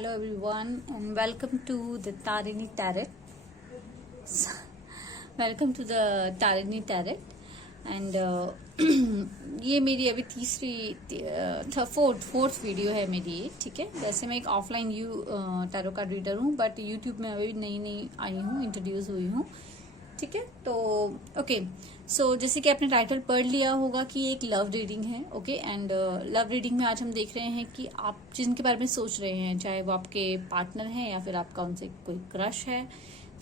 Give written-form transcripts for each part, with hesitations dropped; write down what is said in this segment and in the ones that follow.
Hello everyone and welcome to the Tarini Tarot. Welcome to the Tarini Tarot and ये मेरी अभी fourth video है मेरी ये, ठीक है। वैसे मैं एक ऑफलाइन टैरो कार्ड रीडर हूँ, बट यूट्यूब में अभी नई आई हूँ, इंट्रोड्यूस हुई हूँ, ठीक है। तो ओके, सो जैसे कि आपने टाइटल पढ़ लिया होगा कि एक लव रीडिंग है, ओके। एंड लव रीडिंग में आज हम देख रहे हैं कि आप जिनके बारे में सोच रहे हैं, चाहे वो आपके पार्टनर हैं या फिर आपका उनसे कोई क्रश है,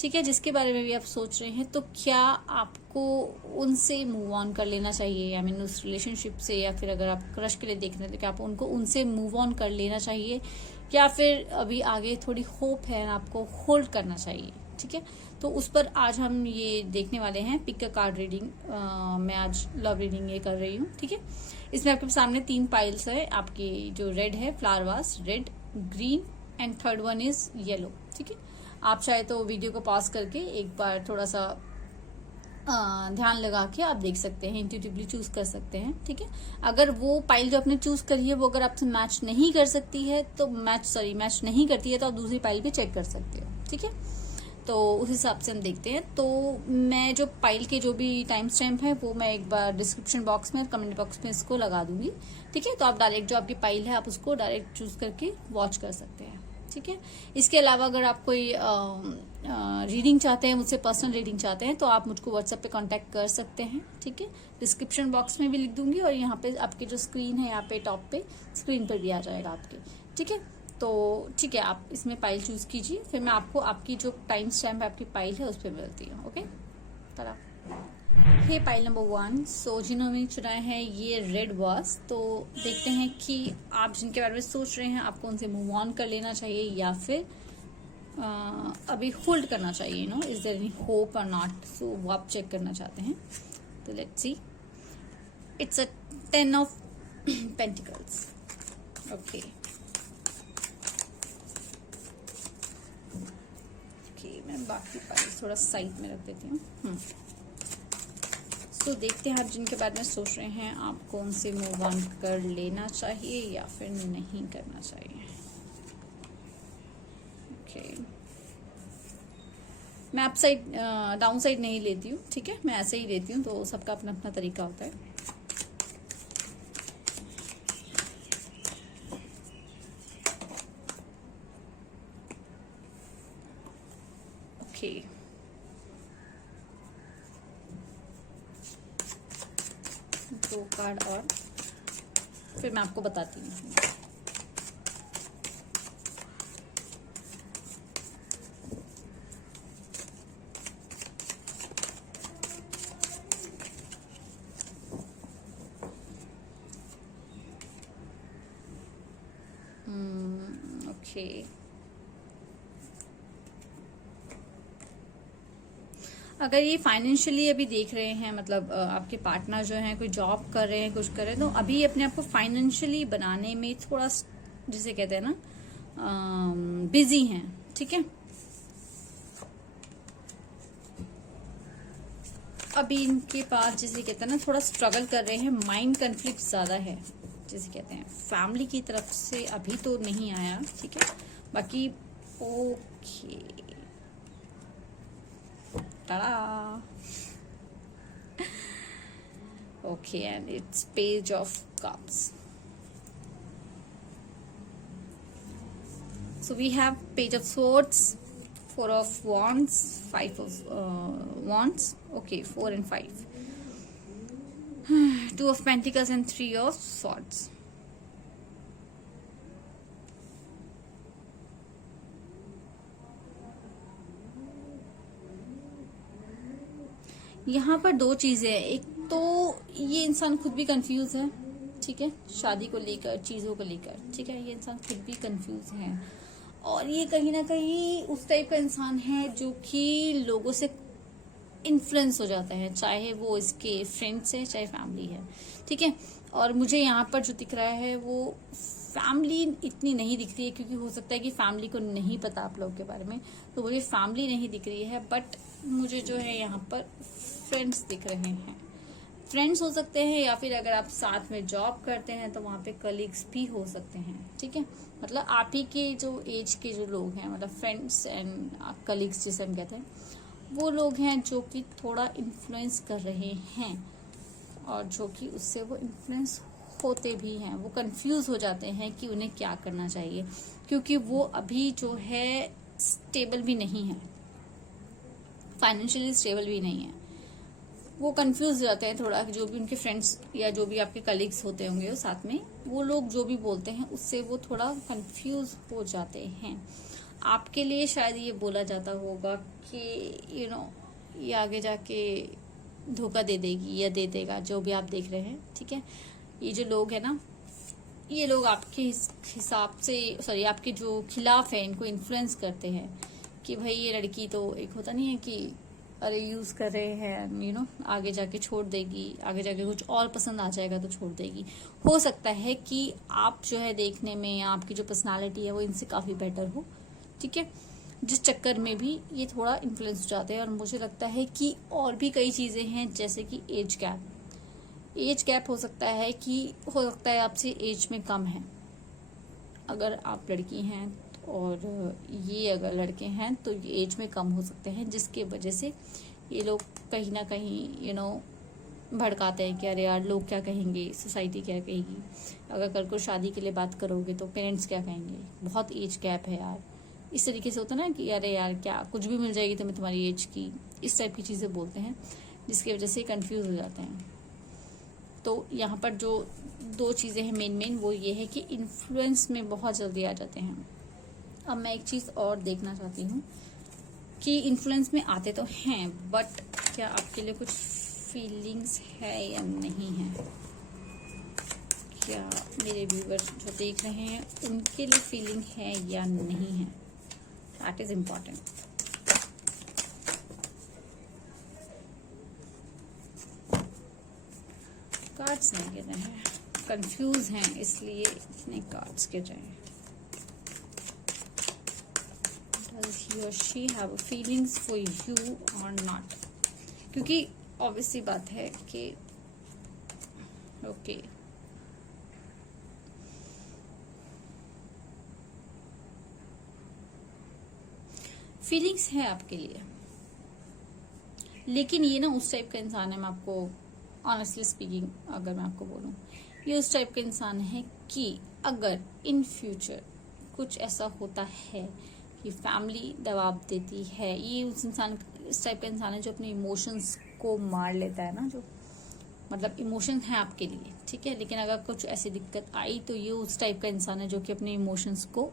ठीक है, जिसके बारे में भी आप सोच रहे हैं, तो क्या आपको उनसे मूव ऑन कर लेना चाहिए, आई मीन उस रिलेशनशिप से, या फिर अगर आप क्रश के लिए देख रहे हैं तो क्या आपको उनसे मूव ऑन कर लेना चाहिए, या फिर अभी आगे थोड़ी होप है, आपको होल्ड करना चाहिए, ठीक है। तो उस पर आज हम ये देखने वाले हैं। पिक अ कार्ड रीडिंग, मैं आज लव रीडिंग ये कर रही हूँ, ठीक है। इसमें आपके सामने 3 पाइल्स है आपकी, जो रेड है flower vase, red, green and third one is yellow, ठीक है। आप चाहे तो वीडियो को पॉज करके एक बार थोड़ा सा ध्यान लगा के आप देख सकते हैं, इंट्यूटिवली चूज कर सकते हैं, ठीक है। अगर वो पाइल जो आपने चूज करी है वो अगर आपसे मैच नहीं कर सकती है तो मैच नहीं करती है तो आप दूसरी पाइल भी चेक कर सकते हो, ठीक है। तो उस हिसाब से हम देखते हैं। तो मैं जो पाइल के जो भी टाइम स्टैम्प है वो मैं एक बार डिस्क्रिप्शन बॉक्स में और कमेंट बॉक्स में इसको लगा दूंगी, ठीक है। तो आप डायरेक्ट जो आपकी पाइल है आप उसको डायरेक्ट चूज करके वॉच कर सकते हैं, ठीक है। इसके अलावा अगर आप कोई रीडिंग चाहते हैं, मुझसे पर्सनल रीडिंग चाहते हैं, तो आप मुझको व्हाट्सएप पे कांटेक्ट कर सकते हैं, ठीक है। डिस्क्रिप्शन बॉक्स में भी लिख दूंगी और यहाँ पे आपके जो स्क्रीन है, यहाँ पे टॉप पे स्क्रीन पर भी आ जाएगा आपके, ठीक है। तो ठीक है, आप इसमें पाइल चूज कीजिए, फिर मैं आपको आपकी जो टाइम स्टैम्प आपकी पाइल है उस पर मिलती हूँ, ओके। तरा हे पाइल नंबर 1, सो जिन्होंने चुनाया है ये रेड वास, तो देखते हैं कि आप जिनके बारे में सोच रहे हैं आपको उनसे मूव ऑन कर लेना चाहिए या फिर अभी होल्ड करना चाहिए, no is there any hope or not, so वो आप चेक करना चाहते हैं। तो let's see, it's a 10 of pentacles, okay. मैं बाकी पाइल थोड़ा साइड में रख देती हूँ। सो देखते हैं आप जिनके बारे में सोच रहे हैं आपको उनसे मूव ऑन कर लेना चाहिए या फिर नहीं करना चाहिए, ओके। मैं अप साइड डाउन साइड नहीं लेती हूँ, ठीक है, मैं ऐसे ही लेती हूँ, तो सबका अपना अपना तरीका होता है। ओके, दो कार्ड और फिर मैं आपको बताती हूँ। ओके, अगर ये फाइनेंशियली अभी देख रहे हैं, मतलब आपके पार्टनर जो हैं कोई जॉब कर रहे हैं, कुछ कर रहे हैं, तो अभी अपने आप को फाइनेंशियली बनाने में थोड़ा, जिसे कहते हैं ना, बिजी हैं, ठीक है। अभी इनके पास, जिसे कहते हैं ना, थोड़ा स्ट्रगल कर रहे हैं, माइंड कन्फ्लिक्ट ज्यादा है, जिसे कहते हैं। फैमिली की तरफ से अभी तो नहीं आया, ठीक है, बाकी okay. Okay, and it's Page of Cups. So we have Page of Swords, 4 of Wands, 5 of Wands. Okay, 4 and 5. 2 of Pentacles and 3 of Swords. यहाँ पर 2 चीजें हैं। एक तो ये इंसान खुद भी कंफ्यूज है, ठीक है, शादी को लेकर, चीजों को लेकर, ठीक है। ये इंसान खुद भी कंफ्यूज है और ये कहीं ना कहीं उस टाइप का इंसान है जो कि लोगों से इन्फ्लुएंस हो जाता है, चाहे वो इसके फ्रेंड्स है चाहे फैमिली है, ठीक है। और मुझे यहाँ पर जो दिख रहा है वो फैमिली इतनी नहीं दिख रही है, क्योंकि हो सकता है कि फैमिली को नहीं पता आप लोगों के बारे में, तो मुझे फैमिली नहीं दिख रही है, बट मुझे जो है यहाँ पर फ्रेंड्स दिख रहे हैं, फ्रेंड्स हो सकते हैं, या फिर अगर आप साथ में जॉब करते हैं तो वहाँ पे कलीग्स भी हो सकते हैं, ठीक है। मतलब आप ही के जो एज के जो लोग हैं, मतलब फ्रेंड्स एंड कलीग्स जिसे हम कहते हैं, वो लोग हैं जो कि थोड़ा इन्फ्लुएंस कर रहे हैं, और जो कि उससे वो इन्फ्लुएंस होते भी हैं। वो कंफ्यूज हो जाते हैं कि उन्हें क्या करना चाहिए, क्योंकि वो अभी जो है स्टेबल भी नहीं है, फाइनेंशियली स्टेबल भी नहीं है। वो कंफ्यूज हो जाते हैं थोड़ा, जो भी उनके फ्रेंड्स या जो भी आपके कलीग्स होते होंगे साथ में, वो लोग जो भी बोलते हैं उससे वो थोड़ा कंफ्यूज हो जाते हैं। आपके लिए शायद ये बोला जाता होगा कि ये आगे जाके धोखा दे देगी या दे देगा, जो भी आप देख रहे हैं, ठीक है। ये जो लोग है ना, ये लोग आपके हिसाब से, सॉरी, आपके जो खिलाफ है, इनको इन्फ्लुएंस करते हैं कि भाई ये लड़की तो, एक होता नहीं है कि अरे यूज कर रहे हैं, आगे जाके छोड़ देगी, आगे जाके कुछ और पसंद आ जाएगा तो छोड़ देगी। हो सकता है कि आप जो है देखने में, आपकी जो पर्सनालिटी है वो इनसे काफी बेटर हो, ठीक है, जिस चक्कर में भी ये थोड़ा इन्फ्लुएंस हो जाते हैं। और मुझे लगता है कि और भी कई चीजें हैं, जैसे कि एज गैप हो सकता है, कि हो सकता है आपसे एज में कम है, अगर आप लड़की हैं, और ये अगर लड़के हैं तो ये एज में कम हो सकते हैं, जिसके वजह से ये लोग कहीं ना कहीं भड़काते हैं कि अरे यार लोग क्या कहेंगे, सोसाइटी क्या कहेगी, अगर कल को शादी के लिए बात करोगे तो पेरेंट्स क्या कहेंगे, बहुत एज गैप है यार, इस तरीके से होता है ना कि अरे यार क्या कुछ भी मिल जाएगी तुम्हें तुम्हारी एज की, इस टाइप की चीज़ें बोलते हैं, जिसकी वजह से कंफ्यूज हो जाते हैं। तो यहाँ पर जो दो चीज़ें हैं मेन वो ये है कि इन्फ्लुएंस में बहुत जल्दी आ जाते हैं। अब मैं एक चीज़ और देखना चाहती हूँ कि इन्फ्लुएंस में आते तो हैं, बट क्या आपके लिए कुछ फीलिंग्स है या नहीं है, क्या मेरे व्यूअर्स जो देख रहे हैं उनके लिए फीलिंग है या नहीं है, दैट इज इम्पॉर्टेंट। कार्ड्स नहीं गिर रहे हैं, कंफ्यूज हैं इसलिए इतने कार्ड्स गिर रहे हैं। Does he or she have feelings for you or not? क्योंकि ऑब्वियसली बात है कि ओके फीलिंग्स है आपके लिए, लेकिन ये ना उस टाइप का इंसान है, मैं आपको ऑनेस्टली स्पीकिंग अगर मैं आपको बोलूं, ये उस टाइप का इंसान है कि अगर इन फ्यूचर कुछ ऐसा होता है कि फैमिली दबाव देती है, ये उस इंसान, इस टाइप का इंसान है जो अपने इमोशंस को मार लेता है ना, जो मतलब इमोशंस हैं आपके लिए, ठीक है, लेकिन अगर कुछ ऐसी दिक्कत आई तो ये उस टाइप का इंसान है जो कि अपने इमोशंस को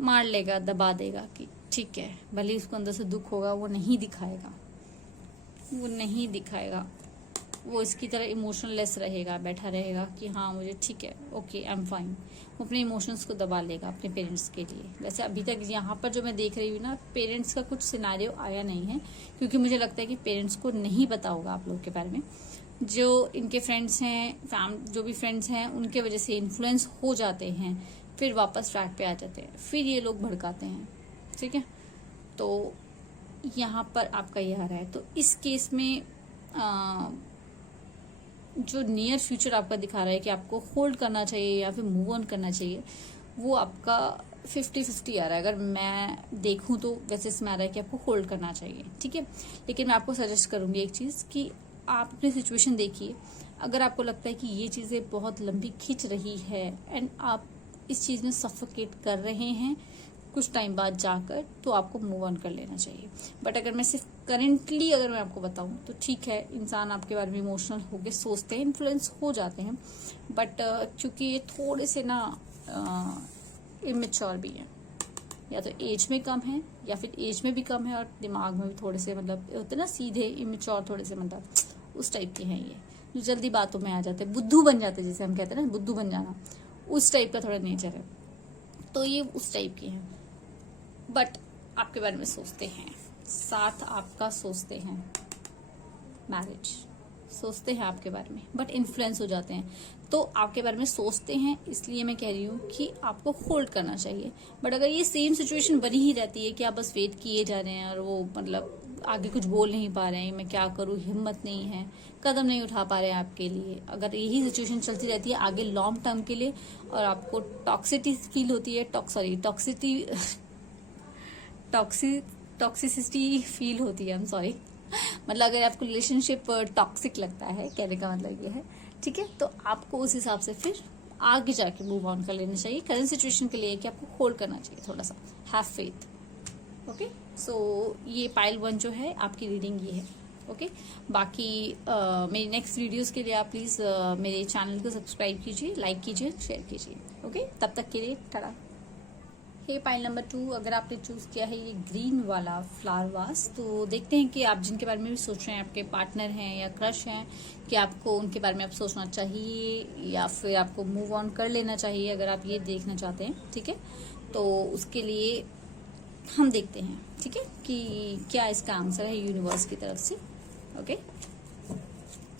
मार लेगा, दबा देगा कि ठीक है, भले उसको अंदर से दुख होगा वो नहीं दिखाएगा, वो इसकी तरह इमोशनलेस रहेगा, बैठा रहेगा कि हाँ मुझे ठीक है, ओके आई एम फाइन। वो अपने इमोशंस को दबा लेगा अपने पेरेंट्स के लिए। वैसे अभी तक यहाँ पर जो मैं देख रही हूँ ना, पेरेंट्स का कुछ सिनारियो आया नहीं है, क्योंकि मुझे लगता है कि पेरेंट्स को नहीं पता होगा आप लोग के बारे में। जो इनके फ्रेंड्स हैं, जो भी फ्रेंड्स हैं, उनके वजह से इन्फ्लुएंस हो जाते हैं, फिर वापस ट्रैक पे आ जाते हैं, फिर ये लोग भड़काते हैं, ठीक है। तो यहाँ पर आपका ये आ रहा है, तो इस केस में जो नियर फ्यूचर आपका दिखा रहा है कि आपको होल्ड करना चाहिए या फिर मूव ऑन करना चाहिए, वो आपका 50-50 आ रहा है। अगर मैं देखूं तो वैसे इसमें आ रहा है कि आपको होल्ड करना चाहिए, ठीक है। लेकिन मैं आपको सजेस्ट करूंगी एक चीज़ कि आप अपनी सिचुएशन देखिए। अगर आपको लगता है कि ये चीज़ें बहुत लंबी खिंच रही है एंड आप इस चीज़ में सफोकेट कर रहे हैं कुछ टाइम बाद जाकर, तो आपको मूव ऑन कर लेना चाहिए। बट अगर मैं सिर्फ करेंटली अगर मैं आपको बताऊं तो ठीक है, इंसान आपके बारे में इमोशनल होके सोचते हैं, इन्फ्लुएंस हो जाते हैं, बट क्योंकि ये थोड़े से ना इमेच्योर भी हैं, या तो एज में कम है या फिर एज में भी कम है और दिमाग में भी थोड़े से मतलब होते ना सीधे इमेच्योर, थोड़े से मतलब उस टाइप के हैं ये, जो जल्दी बातों में आ जाते हैं, बुद्धू बन जाते हैं, जिसे हम कहते हैं ना बुद्धू बन जाना, उस टाइप का थोड़ा नेचर है। तो ये उस टाइप के हैं, बट आपके बारे में सोचते हैं, साथ आपका सोचते हैं, मैरिज सोचते हैं आपके बारे में, बट इन्फ्लुएंस हो जाते हैं। तो आपके बारे में सोचते हैं, इसलिए मैं कह रही हूँ कि आपको होल्ड करना चाहिए। बट अगर ये सेम सिचुएशन बनी ही रहती है कि आप बस वेट किए जा रहे हैं और वो मतलब आगे कुछ बोल नहीं पा रहे हैं, मैं क्या करूँ, हिम्मत नहीं है, कदम नहीं उठा पा रहे हैं आपके लिए। अगर यही सिचुएशन चलती रहती है आगे लॉन्ग टर्म के लिए और आपको टॉक्सिटी फील होती है, टॉक्सिसिटी फील होती है, सॉरी, मतलब अगर आपको रिलेशनशिप टॉक्सिक लगता है, कहने का मतलब ये है, ठीक है, तो आपको उस हिसाब से फिर आगे जाके मूव ऑन कर लेना चाहिए। करंट सिचुएशन के लिए कि आपको होल्ड करना चाहिए, थोड़ा सा हैव फेथ। ओके, सो ये पाइल 1 जो है आपकी रीडिंग ये है। ओके, बाकी मेरी नेक्स्ट वीडियोस के लिए आप प्लीज़ मेरे चैनल को सब्सक्राइब कीजिए, लाइक कीजिए, शेयर कीजिए। ओके, तब तक के लिए टाटा। हे पाइल नंबर 2, अगर आपने चूज किया है ये ग्रीन वाला फ्लावर वास, तो देखते हैं कि आप जिनके बारे में भी सोच रहे हैं, आपके पार्टनर हैं या क्रश हैं, कि आपको उनके बारे में आप सोचना चाहिए या फिर आपको मूव ऑन कर लेना चाहिए। अगर आप ये देखना चाहते हैं, ठीक है, तो उसके लिए हम देखते हैं, ठीक है, कि क्या इसका आंसर है यूनिवर्स की तरफ से। ओके,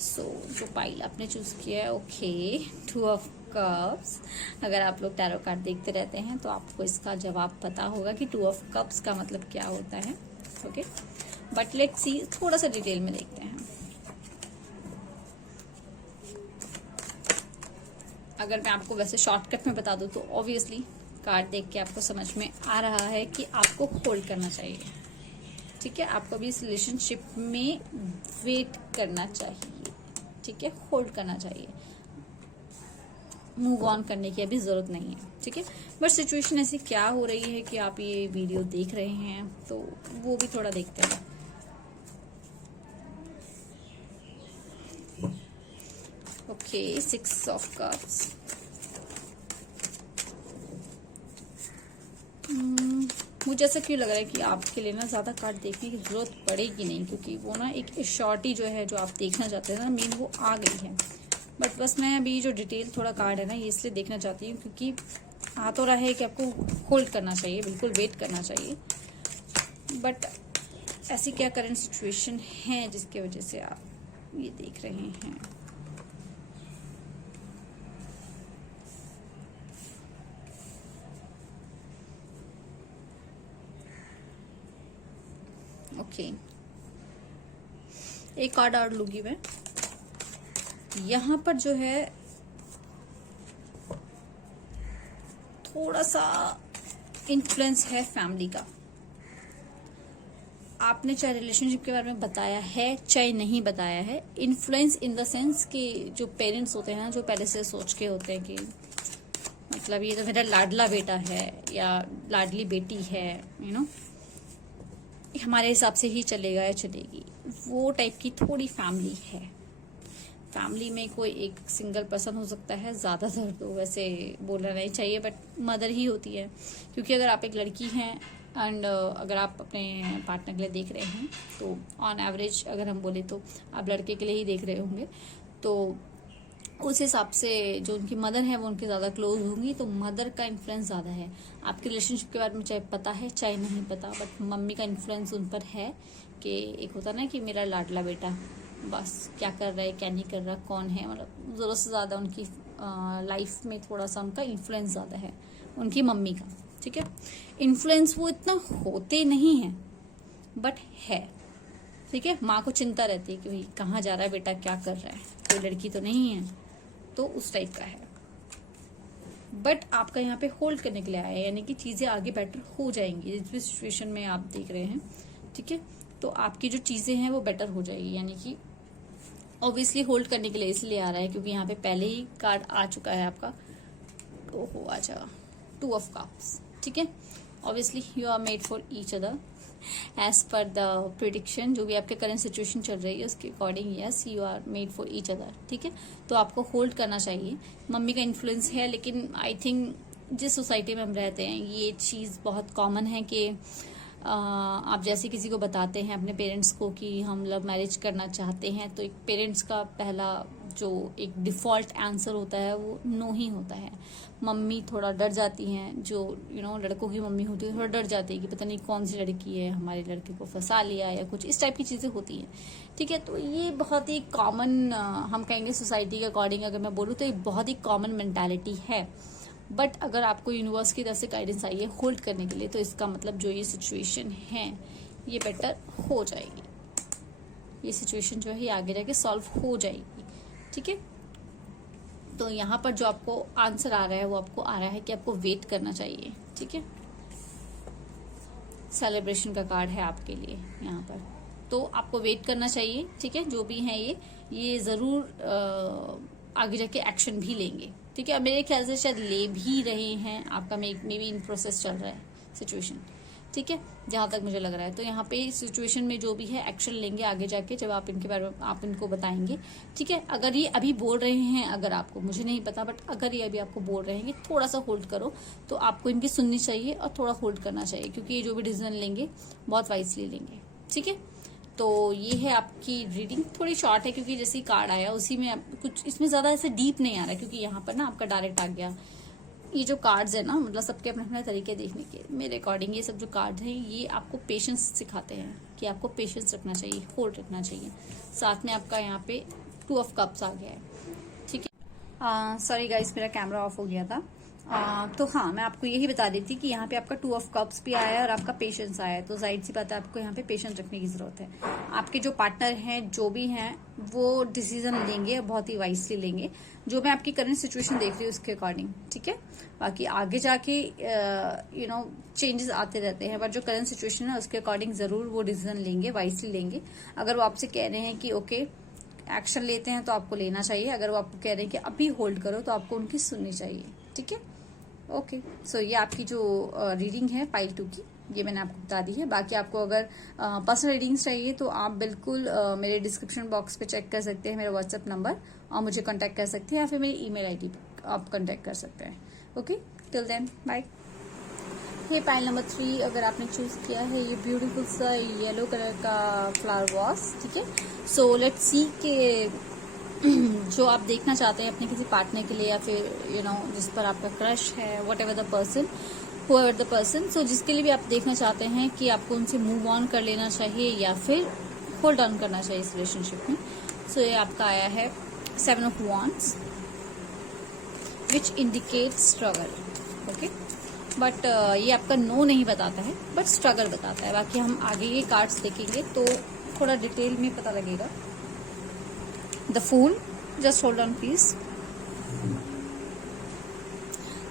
सो जो पाइल आपने चूज किया है, ओके, 2 ऑफ कप्स। अगर आप लोग टैरो कार्ड देखते रहते हैं तो आपको इसका जवाब पता होगा कि 2 ऑफ कप्स का मतलब क्या होता है। ओके, बट लेट्स सी, थोड़ा सा डिटेल में देखते हैं। अगर मैं आपको वैसे शॉर्टकट में बता दूं तो ऑब्वियसली कार्ड देख के आपको समझ में आ रहा है कि आपको होल्ड करना चाहिए, ठीक है, आपको भी इस रिलेशनशिप में वेट करना चाहिए, ठीक है, होल्ड करना चाहिए, मूव ऑन करने की अभी जरूरत नहीं है, ठीक है। बट सिचुएशन ऐसी क्या हो रही है कि आप ये वीडियो देख रहे हैं, तो वो भी थोड़ा देखते हैं। Okay, 6 of cups. मुझे ऐसा क्यों लग रहा है कि आपके लिए ना ज्यादा कार्ड देखने की जरूरत पड़ेगी नहीं, क्योंकि वो ना एक शॉर्टी जो है जो आप देखना चाहते हैं ना मेन, वो आ गई है। बट बस मैं अभी जो डिटेल थोड़ा कार्ड है ना ये इसलिए देखना चाहती हूँ क्योंकि आ तो रहा है कि आपको होल्ड करना चाहिए, बिल्कुल वेट करना चाहिए। बट ऐसी क्या करंट सिचुएशन है जिसकी वजह से आप ये देख रहे हैं। ओके, एक कार्ड और लूंगी मैं। यहां पर जो है थोड़ा सा इन्फ्लुएंस है फैमिली का। आपने चाहे रिलेशनशिप के बारे में बताया है चाहे नहीं बताया है, इन्फ्लुएंस इन द सेंस कि जो पेरेंट्स होते हैं ना, जो पहले से सोच के होते हैं कि मतलब ये तो मेरा लाडला बेटा है या लाडली बेटी है, यू नो, हमारे हिसाब से ही चलेगा या चलेगी, वो टाइप की थोड़ी फैमिली है। फैमिली में कोई एक सिंगल पर्सन हो सकता है, ज़्यादातर तो वैसे बोलना नहीं चाहिए, बट मदर ही होती है। क्योंकि अगर आप एक लड़की हैं एंड अगर आप अपने पार्टनर के लिए देख रहे हैं तो ऑन एवरेज अगर हम बोले तो आप लड़के के लिए ही देख रहे होंगे, तो उस हिसाब से जो उनकी मदर है वो उनके ज़्यादा क्लोज होंगी, तो मदर का इन्फ्लुएंस ज़्यादा है। आपके रिलेशनशिप के बारे में चाहे पता है चाहे नहीं पता, बट मम्मी का इन्फ्लुएंस उन पर है कि एक होता ना कि मेरा लाडला बेटा, बस क्या कर रहा है क्या नहीं कर रहा, कौन है, मतलब ज़रूरत से ज़्यादा उनकी लाइफ में थोड़ा सा उनका इन्फ्लुएंस ज़्यादा है उनकी मम्मी का, ठीक है। इन्फ्लुएंस वो इतना होते नहीं है बट है, ठीक है। माँ को चिंता रहती है कि भाई कहाँ जा रहा है बेटा, क्या कर रहा है, कोई लड़की तो नहीं है, तो उस टाइप का है। बट आपका यहाँ पे होल्ड करने के लिए आया है, यानी कि चीजें आगे बेटर हो जाएंगी जिस भी सिचुएशन में आप देख रहे हैं, ठीक है। तो आपकी जो चीजें हैं वो बेटर हो जाएगी, यानी कि ऑब्वियसली होल्ड करने के लिए इसलिए आ रहा है क्योंकि यहाँ पे पहले ही कार्ड आ चुका है आपका, ओहो अच्छा 2 ऑफ कप्स, ठीक है। Obviously you are made for each other as per the prediction, जो भी आपके करंट सिचुएशन चल रही है उसके according yes you are made for each other, ठीक है। तो आपको होल्ड करना चाहिए। मम्मी का इन्फ्लुएंस है, लेकिन आई थिंक जिस सोसाइटी में हम रहते हैं ये चीज़ बहुत कॉमन है कि आप जैसे किसी को बताते हैं अपने पेरेंट्स को कि हम लव मैरिज करना चाहते हैं, तो एक पेरेंट्स का पहला जो एक डिफ़ॉल्ट आंसर होता है वो नो ही होता है। मम्मी थोड़ा डर जाती हैं, जो लड़कों की मम्मी होती है थोड़ा डर जाती है कि पता नहीं कौन सी लड़की है हमारे लड़के को फंसा लिया या कुछ इस टाइप की चीज़ें होती हैं, ठीक है। तो ये बहुत ही कॉमन, हम कहेंगे सोसाइटी के अकॉर्डिंग अगर मैं बोलूँ तो ये बहुत ही कॉमन मेंटालिटी है। बट अगर आपको यूनिवर्स की तरफ से गाइडेंस आई है होल्ड करने के लिए, तो इसका मतलब जो ये सिचुएशन है ये बेटर हो जाएगी, ये सिचुएशन जो है ये आगे जाके सॉल्व हो जाएगी। ठीक है, तो यहाँ पर जो आपको आंसर आ रहा है वो आपको आ रहा है कि आपको वेट करना चाहिए। ठीक है, सेलिब्रेशन का कार्ड है आपके लिए यहाँ पर, तो आपको वेट करना चाहिए। ठीक है, जो भी है ये जरूर आगे जाके एक्शन भी लेंगे। ठीक है, मेरे ख्याल से शायद ले भी रहे हैं, आपका मे बी इन प्रोसेस चल रहा है सिचुएशन। ठीक है, जहां तक मुझे लग रहा है, तो यहाँ पे सिचुएशन में जो भी है एक्शन लेंगे आगे जाके, जब आप इनके बारे में आप इनको बताएंगे। ठीक है, अगर ये अभी बोल रहे हैं, अगर आपको, मुझे नहीं पता, बट अगर ये अभी आपको बोल रहे हैं कि थोड़ा सा होल्ड करो, तो आपको इनकी सुननी चाहिए और थोड़ा होल्ड करना चाहिए, क्योंकि ये जो भी डिसीजन लेंगे बहुत वाइजली लेंगे। ठीक है, तो ये है आपकी रीडिंग, थोड़ी शॉर्ट है क्योंकि जैसे कार्ड आया उसी में कुछ, इसमें ज्यादा ऐसे डीप नहीं आ रहा है, क्योंकि यहाँ पर ना आपका डायरेक्ट आ गया। ये जो कार्ड्स है ना, मतलब सबके अपने अपने तरीके देखने के, मेरे अकॉर्डिंग ये सब जो कार्ड हैं ये आपको पेशेंस सिखाते हैं कि आपको पेशेंस रखना चाहिए, होल्ड रखना चाहिए। साथ में आपका यहाँ पे 2 ऑफ कप्स आ गया है। ठीक है, सॉरी गाइस, मेरा कैमरा ऑफ हो गया था। तो हाँ, मैं आपको यही बता देती कि यहाँ पे आपका 2 ऑफ कप्स भी आया है और आपका पेशेंस आया है, तो जाहिर सी बात है आपको यहाँ पे पेशेंस रखने की जरूरत है। आपके जो पार्टनर हैं, जो भी हैं, वो डिसीजन लेंगे, बहुत ही वाइजली लेंगे, जो मैं आपकी करंट सिचुएशन देख रही हूँ उसके अकॉर्डिंग। ठीक है, बाकी आगे जाके चेंजेस आते रहते हैं, बट जो करंट सिचुएशन है उसके अकॉर्डिंग जरूर वो डिसीजन लेंगे, वाइजली लेंगे। अगर वो आपसे कह रहे हैं कि ओके एक्शन लेते हैं, तो आपको लेना चाहिए। अगर वो आपको कह रहे हैं कि अभी होल्ड करो, तो आपको उनकी सुननी चाहिए। ठीक है, ओके, सो ये आपकी जो रीडिंग है पाइल 2 की, ये मैंने आपको बता दी है। बाकी आपको अगर पर्सनल रीडिंग्स चाहिए तो आप बिल्कुल मेरे डिस्क्रिप्शन बॉक्स पे चेक कर सकते हैं मेरा व्हाट्सएप नंबर, और मुझे कांटेक्ट कर सकते हैं, या फिर मेरी ईमेल आईडी पे आप कांटेक्ट कर सकते हैं। Okay, till then bye. ये पाइल नंबर 3 अगर आपने चूज किया है, ये ब्यूटीफुल सा येलो कलर का फ्लावर वॉस। ठीक है, सो लेट्स सी के जो आप देखना चाहते हैं अपने किसी पार्टनर के लिए, या फिर जिस पर आपका क्रश है, whatever the person, whoever the person, so जिसके लिए भी आप देखना चाहते हैं कि आपको उनसे मूव ऑन कर लेना चाहिए या फिर होल्ड ऑन करना चाहिए इस रिलेशनशिप में। सो ये आपका आया है 7 of wands, which indicate struggle. Okay, but ये आपका नो नहीं बताता है, बट स्ट्रगल बताता है। बाकी हम आगे ये कार्ड्स देखेंगे तो थोड़ा डिटेल में पता लगेगा। The fool, just hold on please,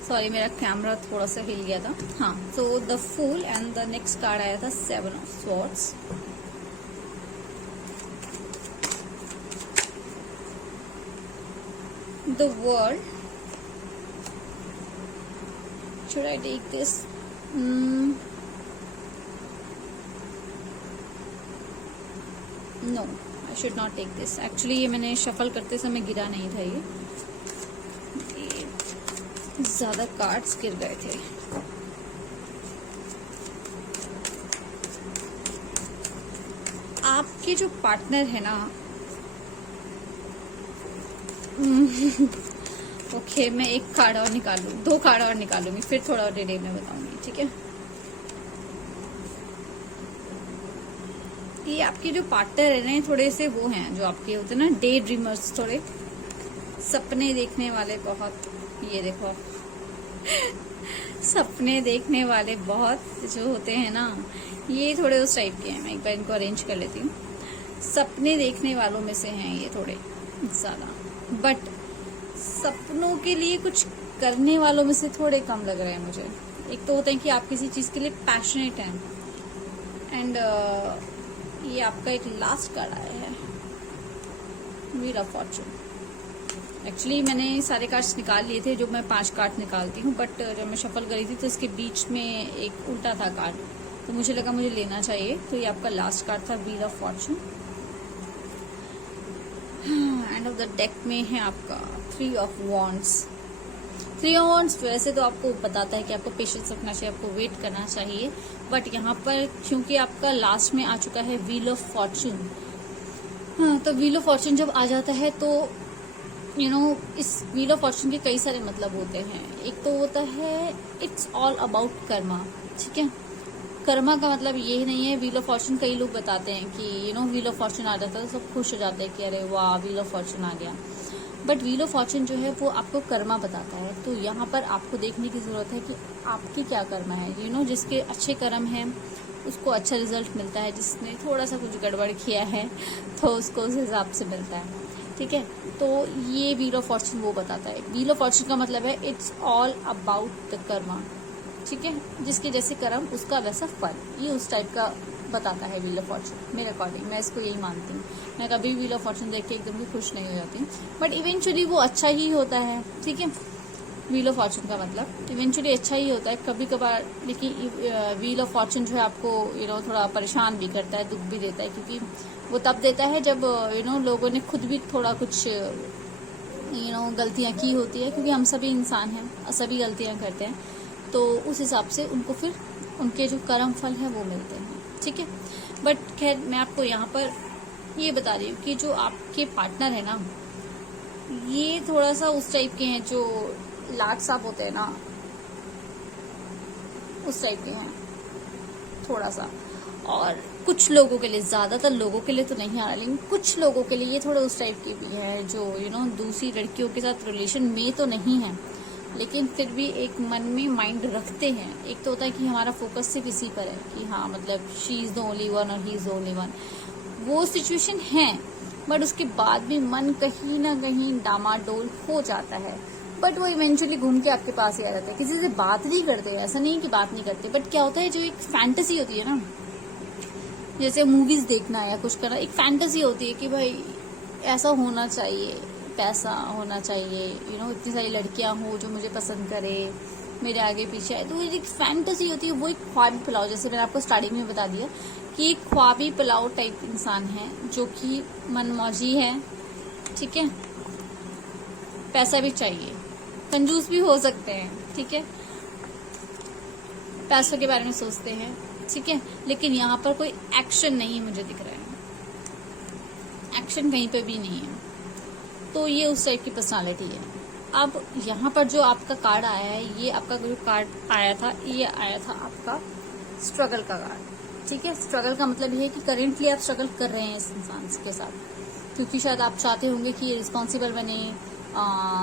sorry मेरा कैमरा थोड़ा सा हिल गया था। हाँ, तो the fool and the next card आया था 7 of swords. The world, should I take this? No, I should not take this. Actually ये मैंने शफल करते समय गिरा नहीं था, ये ज्यादा कार्ड्स गिर गए थे। आपके जो पार्टनर है ना, ओके, मैं एक कार्ड और निकालू, 2 कार्ड और निकालूंगी, फिर थोड़ा और डिटेल में बताऊंगी। ठीक है, ये आपके जो पार्टनर है ना, थोड़े से वो हैं जो आपके होते हैं ना डे ड्रीमर्स, थोड़े सपने देखने वाले बहुत। ये देखो सपने देखने वाले बहुत जो होते हैं ना, ये थोड़े उस टाइप के हैं। मैं एक बार इनको अरेंज कर लेती हूँ। सपने देखने वालों में से हैं ये थोड़े ज्यादा, बट सपनों के लिए कुछ करने वालों में से थोड़े कम लग रहे हैं मुझे। एक तो होता है कि आप किसी चीज के लिए पैशनेट हैं, एंड ये आपका एक लास्ट कार्ड आया है, व्हील ऑफ फॉर्चून। एक्चुअली मैंने सारे कार्ड्स निकाल लिए थे, जो मैं 5 कार्ड निकालती हूँ, बट जब मैं शफल करी थी तो इसके बीच में एक उल्टा था कार्ड, तो मुझे लगा मुझे लेना चाहिए, तो ये आपका लास्ट कार्ड था, wheel of Fortune. End of the deck में है आपका 3 ऑफ वॉन्ड्स। 3 ऑफ वॉन्ड्स वैसे तो आपको बताता है कि आपको पेशेंस रखना चाहिए, आपको वेट करना चाहिए, बट यहाँ पर क्योंकि आपका लास्ट में आ चुका है व्हील ऑफ फॉर्चून, हाँ, तो व्हील ऑफ फॉर्चून जब आ जाता है तो इस व्हील ऑफ फॉर्चून के कई सारे मतलब होते हैं। एक तो होता है इट्स ऑल अबाउट कर्मा। ठीक है, कर्मा का मतलब ये नहीं है, व्हील ऑफ फॉर्चून कई लोग बताते हैं कि व्हील ऑफ फॉर्चून आ जाता है तो सब खुश हो जाते हैं कि अरे वाह व्हील ऑफ फॉर्चून आ गया, बट व्हील ऑफ फॉर्चून जो है वो आपको कर्मा बताता है। तो यहाँ पर आपको देखने की ज़रूरत है कि आपकी क्या कर्मा है। जिसके अच्छे कर्म हैं उसको अच्छा रिजल्ट मिलता है, जिसने थोड़ा सा कुछ गड़बड़ किया है तो उसको उस हिसाब से मिलता है। ठीक है, तो ये व्हील ऑफ फॉर्चून वो बताता है। व्हील ऑफ फॉर्चून का मतलब है it's all about the Karma. ठीक है, जिसके जैसे कर्म उसका वैसा फल, ये उस टाइप का बताता है व्हील ऑफ फॉर्चून मेरे अकॉर्डिंग। मैं इसको यही मानती हूँ। मैं कभी व्हील ऑफ फॉर्चून देख के एकदम भी खुश नहीं हो जाती, बट इवेंचुअली वो अच्छा ही होता है। ठीक है, व्हील ऑफ फॉर्चून का मतलब इवेंचुअली अच्छा ही होता है कभी कभार, लेकिन व्हील ऑफ फॉर्चून जो है आपको थोड़ा परेशान भी करता है, दुख भी देता है, क्योंकि वो तब देता है जब लोगों ने खुद भी थोड़ा कुछ गलतियां की होती है, क्योंकि हम सभी इंसान हैं, सभी गलतियां करते हैं, तो उस हिसाब से उनको फिर उनके जो कर्म फल है वो मिलते हैं। ठीक है, बट खैर मैं आपको यहाँ पर ये बता रही हूँ कि जो आपके पार्टनर है ना, ये थोड़ा सा उस टाइप के हैं, जो लाट साहब होते हैं ना, उस टाइप के हैं थोड़ा सा। और कुछ लोगों के लिए, ज्यादातर लोगों के लिए तो नहीं आ रहा, लेकिन कुछ लोगों के लिए ये थोड़े उस टाइप के भी है, जो दूसरी लड़कियों के साथ रिलेशन में तो नहीं है, लेकिन फिर भी एक मन में माइंड रखते हैं। एक तो होता है कि हमारा फोकस सिर्फ इसी पर है कि हाँ मतलब she is the only one और he is the only one, वो सिचुएशन है, बट उसके बाद भी मन कहीं ना कहीं डामाडोल हो जाता है। बट वो इवेंचुअली घूम के आपके पास ही आ जाता है। किसी से बात नहीं करते, ऐसा नहीं कि बात नहीं करते, बट क्या होता है, जो एक फैंटेसी होती है ना, जैसे मूवीज देखना या कुछ करना, एक फैंटेसी होती है कि भाई ऐसा होना चाहिए, पैसा होना चाहिए, इतनी सारी लड़कियां हो जो मुझे पसंद करे, मेरे आगे पीछे आए, तो एक फैंटेसी होती है। वो एक ख्वाबी पुलाव, जैसे मैंने आपको स्टार्टिंग में बता दिया कि एक ख्वाबी पुलाव टाइप इंसान है, जो कि मनमौजी है। ठीक है, पैसा भी चाहिए, कंजूस भी हो सकते हैं। ठीक है, पैसों के बारे में सोचते हैं। ठीक है, लेकिन यहाँ पर कोई एक्शन नहीं मुझे दिख रहा है, एक्शन कहीं पे भी नहीं है। तो ये उस टाइप की पर्सनालिटी है। अब यहाँ पर जो आपका कार्ड आया है, ये आपका जो कार्ड आया था, ये आया था आपका स्ट्रगल का कार्ड। ठीक है, स्ट्रगल का मतलब ये है कि करेंटली आप स्ट्रगल कर रहे हैं इस इंसान के साथ, क्योंकि शायद आप चाहते होंगे कि ये रिस्पॉन्सिबल बने,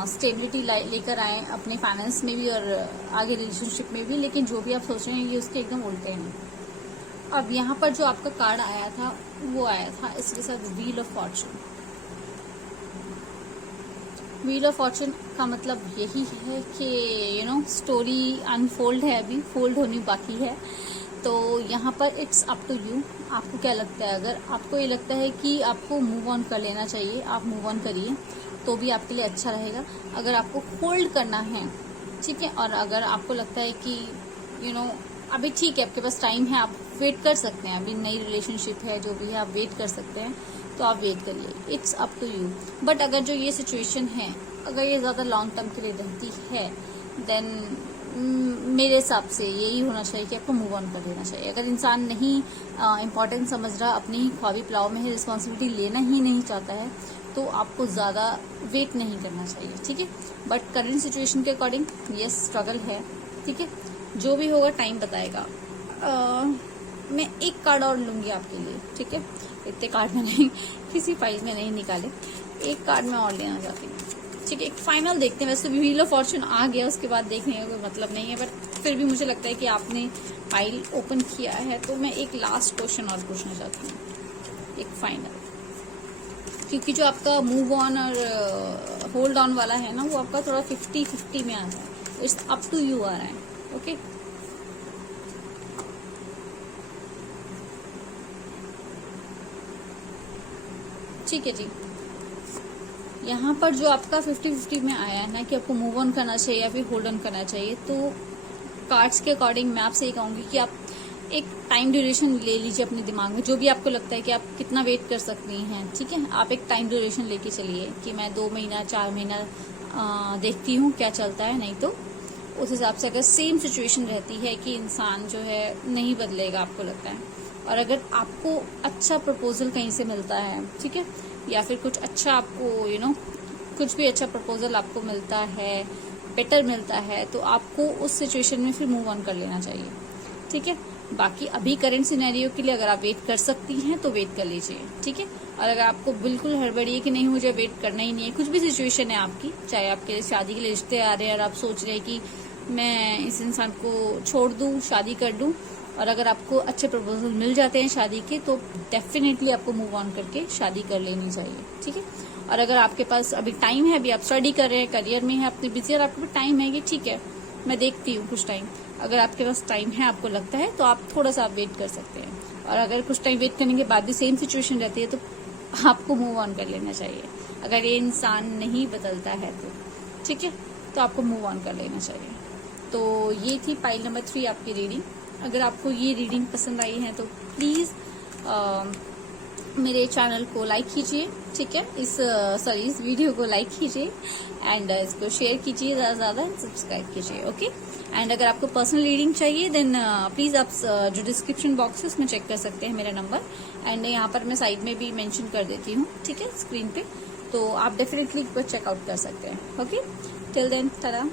स्टेबिलिटी लेकर आए अपने फाइनेंस में भी और आगे रिलेशनशिप में भी, लेकिन जो भी आप सोच रहे हैं ये उसके एकदम उल्टे हैं। अब यहाँ पर जो आपका कार्ड आया था वो आया था इसके साथ wheel of Fortune. Wheel of Fortune का मतलब यही है कि स्टोरी अनफोल्ड है, अभी फोल्ड होनी बाकी है। तो यहाँ पर इट्स अप टू यू, आपको क्या लगता है। अगर आपको ये लगता है कि आपको मूव ऑन कर लेना चाहिए, आप मूव ऑन करिए, तो भी आपके लिए अच्छा रहेगा। अगर आपको होल्ड करना है, ठीक है, और अगर आपको लगता है कि अभी ठीक है, आपके पास टाइम है, आप वेट कर सकते हैं, अभी नई रिलेशनशिप है, जो भी है आप वेट कर सकते हैं, तो आप वेट करिए, it's up to you. But अगर जो ये सिचुएशन है, अगर ये ज़्यादा लॉन्ग टर्म के लिए रहती है, देन मेरे हिसाब से यही होना चाहिए कि आपको मूव ऑन कर देना चाहिए। अगर इंसान नहीं इम्पोर्टेंस समझ रहा, अपनी ही ख्वाबी पुलाव में ही रिस्पॉन्सिबिलिटी लेना ही नहीं चाहता है, तो आपको ज़्यादा वेट नहीं करना चाहिए। ठीक है, बट करंट सिचुएशन के अकॉर्डिंग यस स्ट्रगल है। ठीक है, जो भी होगा टाइम बताएगा। मैं एक कार्ड और लूंगी आपके लिए। ठीक है, इतने कार्ड में नहीं, किसी फाइल में नहीं निकाले, एक कार्ड में और लेना चाहती हूँ। ठीक है, एक फाइनल देखते हैं। वैसे व्हील ऑफ फॉर्चून आ गया, उसके बाद देखने का कोई मतलब नहीं है, बट फिर भी मुझे लगता है कि आपने फाइल ओपन किया है, तो मैं एक लास्ट क्वेश्चन और पूछना चाहती हूँ, एक फाइनल, क्योंकि जो आपका मूव ऑन और होल्ड ऑन वाला है ना, वो आपका थोड़ा 50-50 में आता है। इट्स अप टू यू आ रहा है। ओके, ठीक है जी। यहाँ पर जो आपका 50-50 में आया है ना कि आपको मूव ऑन करना चाहिए या फिर होल्ड ऑन करना चाहिए, तो कार्ड्स के अकॉर्डिंग मैं आपसे ये कहूंगी कि आप एक टाइम ड्यूरेशन ले लीजिए अपने दिमाग में, जो भी आपको लगता है कि आप कितना वेट कर सकती हैं। ठीक है, आप एक टाइम ड्यूरेशन लेके चलिए कि मैं 2 महीना 4 महीना देखती हूँ क्या चलता है, नहीं तो उस हिसाब से अगर सेम सिचुएशन रहती है कि इंसान जो है नहीं बदलेगा आपको लगता है, और अगर आपको अच्छा प्रपोजल कहीं से मिलता है, ठीक है, या फिर कुछ अच्छा आपको कुछ भी अच्छा प्रपोजल आपको मिलता है, बेटर मिलता है, तो आपको उस सिचुएशन में फिर मूव ऑन कर लेना चाहिए। ठीक है, बाकी अभी करंट सिनेरियो के लिए अगर आप वेट कर सकती हैं तो वेट कर लीजिए, ठीक है। और अगर आपको बिल्कुल हड़बड़ी है कि नहीं मुझे वेट करना ही नहीं है, कुछ भी सिचुएशन है आपकी, चाहे आपके शादी के लिए रिश्ते आ रहे हैं और आप सोच रहे हैं कि मैं इस इंसान को छोड़ दूं, शादी कर दूं, और अगर आपको अच्छे प्रपोजल मिल जाते हैं शादी के तो डेफिनेटली आपको मूव ऑन करके शादी कर लेनी चाहिए, ठीक है। और अगर आपके पास अभी टाइम है, अभी आप स्टडी कर रहे हैं, करियर में है, अपने बिजी और आपके पास टाइम है, ये ठीक है, मैं देखती हूँ कुछ टाइम। अगर आपके पास टाइम है, आपको लगता है, तो आप थोड़ा सा वेट कर सकते हैं। और अगर कुछ टाइम वेट करने के बाद भी सेम सिचुएशन रहती है तो आपको मूव ऑन कर लेना चाहिए। अगर ये इंसान नहीं बदलता है तो, ठीक है, तो आपको मूव ऑन कर लेना चाहिए। तो ये थी पाइल नंबर 3 आपकी रीडिंग। अगर आपको ये रीडिंग पसंद आई है तो प्लीज मेरे चैनल को लाइक कीजिए, ठीक है, इस वीडियो को लाइक कीजिए एंड इसको शेयर कीजिए ज़्यादा से ज़्यादा, सब्सक्राइब कीजिए, ओके। एंड अगर आपको पर्सनल रीडिंग चाहिए देन प्लीज़ आप जो डिस्क्रिप्शन बॉक्स है उसमें चेक कर सकते हैं मेरा नंबर, एंड यहाँ पर मैं साइड में भी मेंशन कर देती हूँ, ठीक है, स्क्रीन पे, तो आप डेफिनेटली एक बार चेकआउट कर सकते हैं, ओके। Till then, Tata.